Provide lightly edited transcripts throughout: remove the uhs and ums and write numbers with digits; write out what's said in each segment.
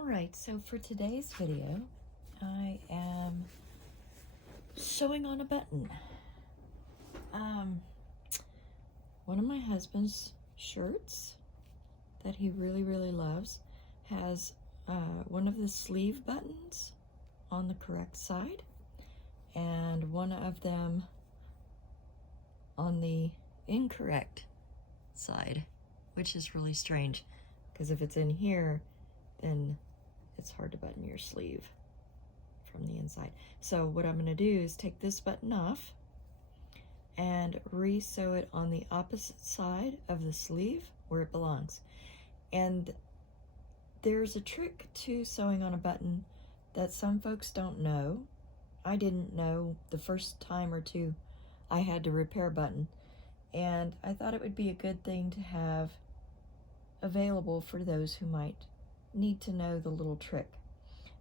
Alright, so for today's video, I am sewing on a button. One of my husband's shirts that he really loves has one of the sleeve buttons on the correct side and one of them on the incorrect side, which is really strange because if it's in here, then it's hard to button your sleeve from the inside. So what I'm going to do is take this button off and re-sew it on the opposite side of the sleeve where it belongs. And there's a trick to sewing on a button that some folks don't know. I didn't know the first time or two I had to repair a button, and I thought it would be a good thing to have available for those who might need to know the little trick.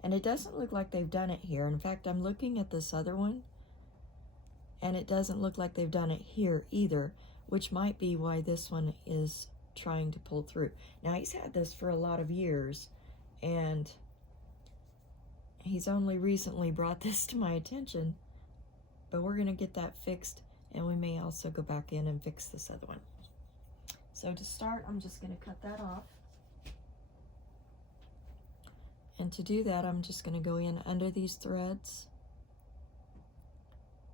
And it doesn't look like they've done it here. In fact, I'm looking at this other one and it doesn't look like they've done it here either, which might be why this one is trying to pull through. Now, he's had this for a lot of years and he's only recently brought this to my attention, but we're gonna get that fixed, and we may also go back in and fix this other one. So to start, I'm just gonna cut that off. And to do that, I'm just going to go in under these threads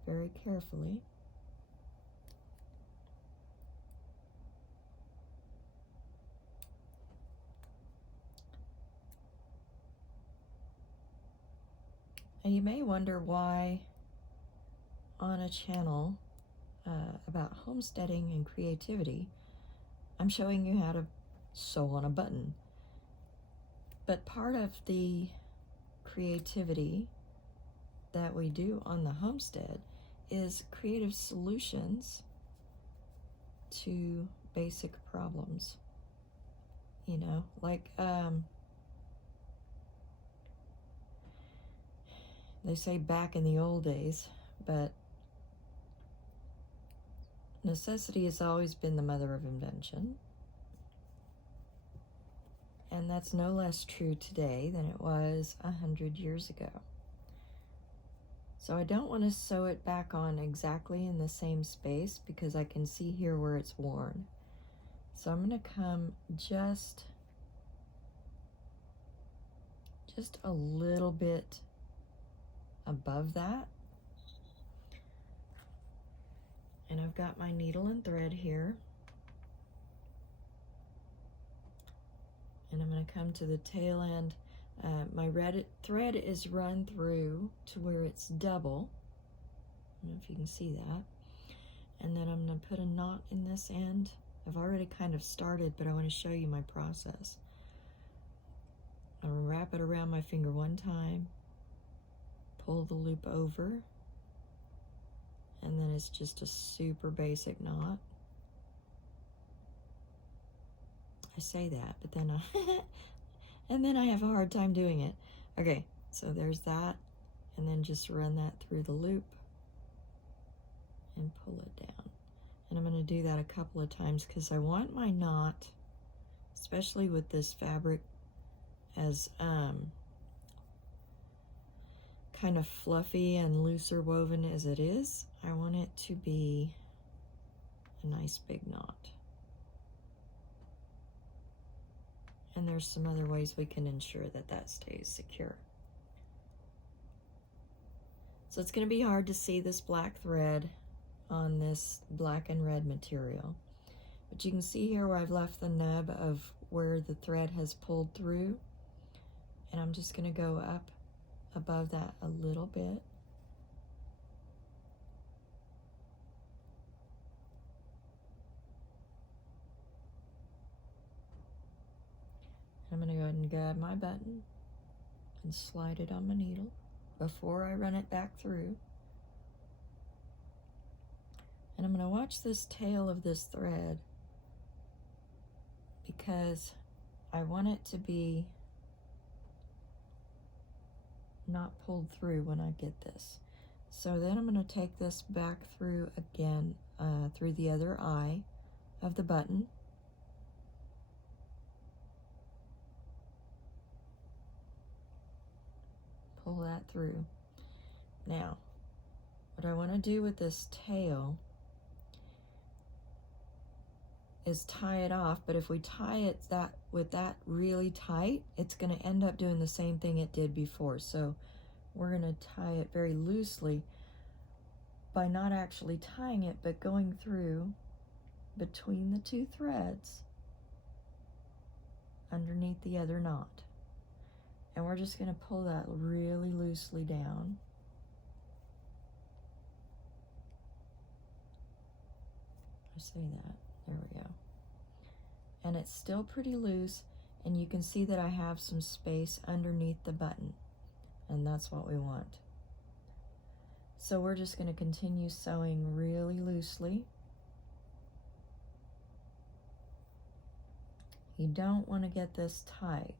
very carefully. And you may wonder why on a channel about homesteading and creativity, I'm showing you how to sew on a button. But part of the creativity that we do on the homestead is creative solutions to basic problems. You know, like they say back in the old days, but necessity has always been the mother of invention. And that's no less true today than it was 100 years ago. So I don't want to sew it back on exactly in the same space because I can see here where it's worn. So I'm going to come just a little bit above that. And I've got my needle and thread here. And I'm going to come to the tail end. My red thread is run through to where it's double. I don't know if you can see that. And then I'm going to put a knot in this end. I've already kind of started, but I want to show you my process. I'm going to wrap it around my finger one time, pull the loop over, and then it's just a super basic knot. I say that, but then and then I have a hard time doing it. Okay, so there's that, and then just run that through the loop and pull it down. And I'm going to do that a couple of times because I want my knot, especially with this fabric as kind of fluffy and looser woven as it is, I want it to be a nice big knot. And there's some other ways we can ensure that that stays secure. So it's going to be hard to see this black thread on this black and red material. But you can see here where I've left the nub of where the thread has pulled through. And I'm just going to go up above that a little bit. I'm going to go ahead and grab my button and slide it on my needle before I run it back through. And I'm going to watch this tail of this thread because I want it to be not pulled through when I get this. So then I'm going to take this back through again through the other eye of the button. that through. Now, what I want to do with this tail is tie it off, but if we tie it with that really tight, it's going to end up doing the same thing it did before. So we're going to tie it very loosely by not actually tying it, but going through between the two threads underneath the other knot. And we're just going to pull that really loosely down. I say that. There we go. And it's still pretty loose, and you can see that I have some space underneath the button, and that's what we want. So we're just going to continue sewing really loosely. You don't want to get this tight,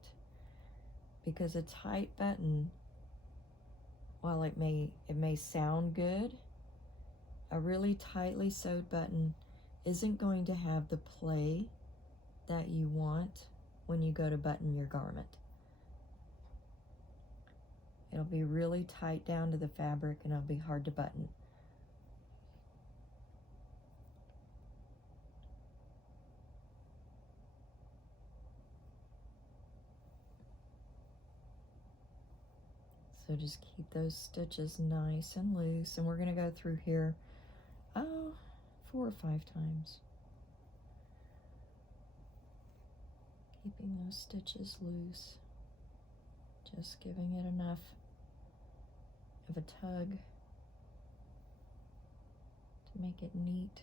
because a tight button, while it may sound good, a really tightly sewed button isn't going to have the play that you want when you go to button your garment. It'll be really tight down to the fabric, and it'll be hard to button. So just keep those stitches nice and loose, and we're going to go through here 4 or 5 times. Keeping those stitches loose, just giving it enough of a tug to make it neat,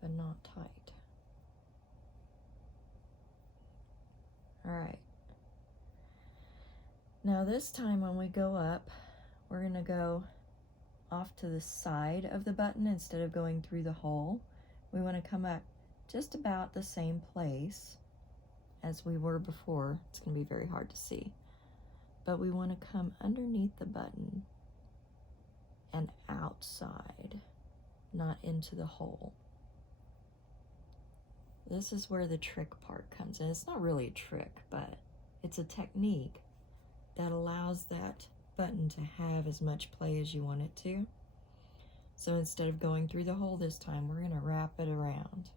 but not tight. All right. Now this time when we go up, we're going to go off to the side of the button instead of going through the hole. We want to come up just about the same place as we were before. It's going to be very hard to see. But we want to come underneath the button and outside, not into the hole. This is where the trick part comes in. It's not really a trick, but it's a technique that allows that button to have as much play as you want it to. So instead of going through the hole this time, we're going to wrap it around.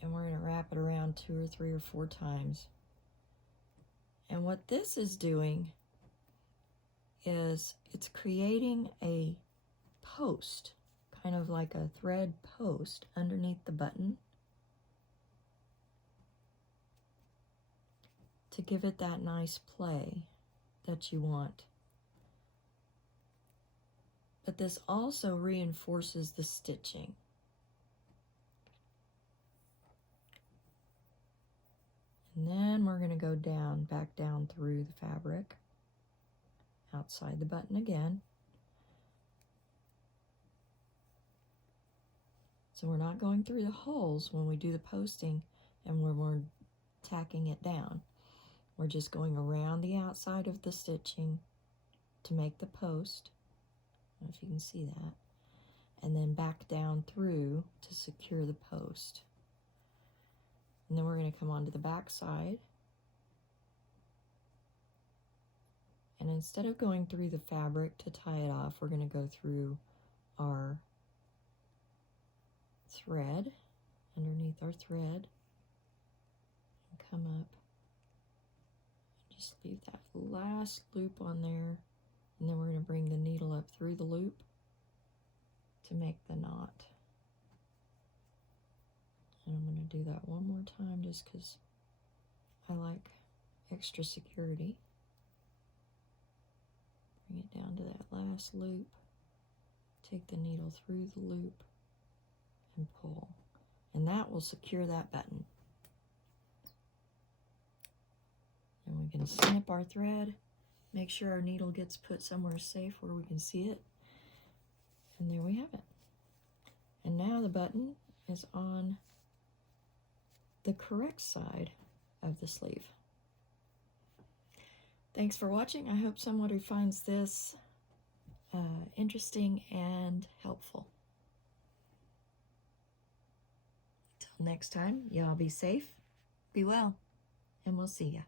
And we're going to wrap it around 2 or 3 or 4 times. And what this is doing is it's creating a post, kind of like a thread post underneath the button, to give it that nice play that you want. But this also reinforces the stitching. And then we're going to go down, back down through the fabric, outside the button again. So we're not going through the holes when we do the posting and when we're tacking it down. We're just going around the outside of the stitching to make the post. I don't know if you can see that. And then back down through to secure the post. And then we're going to come onto the back side. And instead of going through the fabric to tie it off, we're going to go through our thread, underneath our thread, and come up. Just leave that last loop on there, and then we're going to bring the needle up through the loop to make the knot. And I'm going to do that one more time just because I like extra security. Bring it down to that last loop, take the needle through the loop, and pull. And that will secure that button. And we can snip our thread, make sure our needle gets put somewhere safe where we can see it. And there we have it. And now the button is on the correct side of the sleeve. Thanks for watching. I hope somebody finds this interesting and helpful. Next time, y'all be safe, be well, and we'll see ya.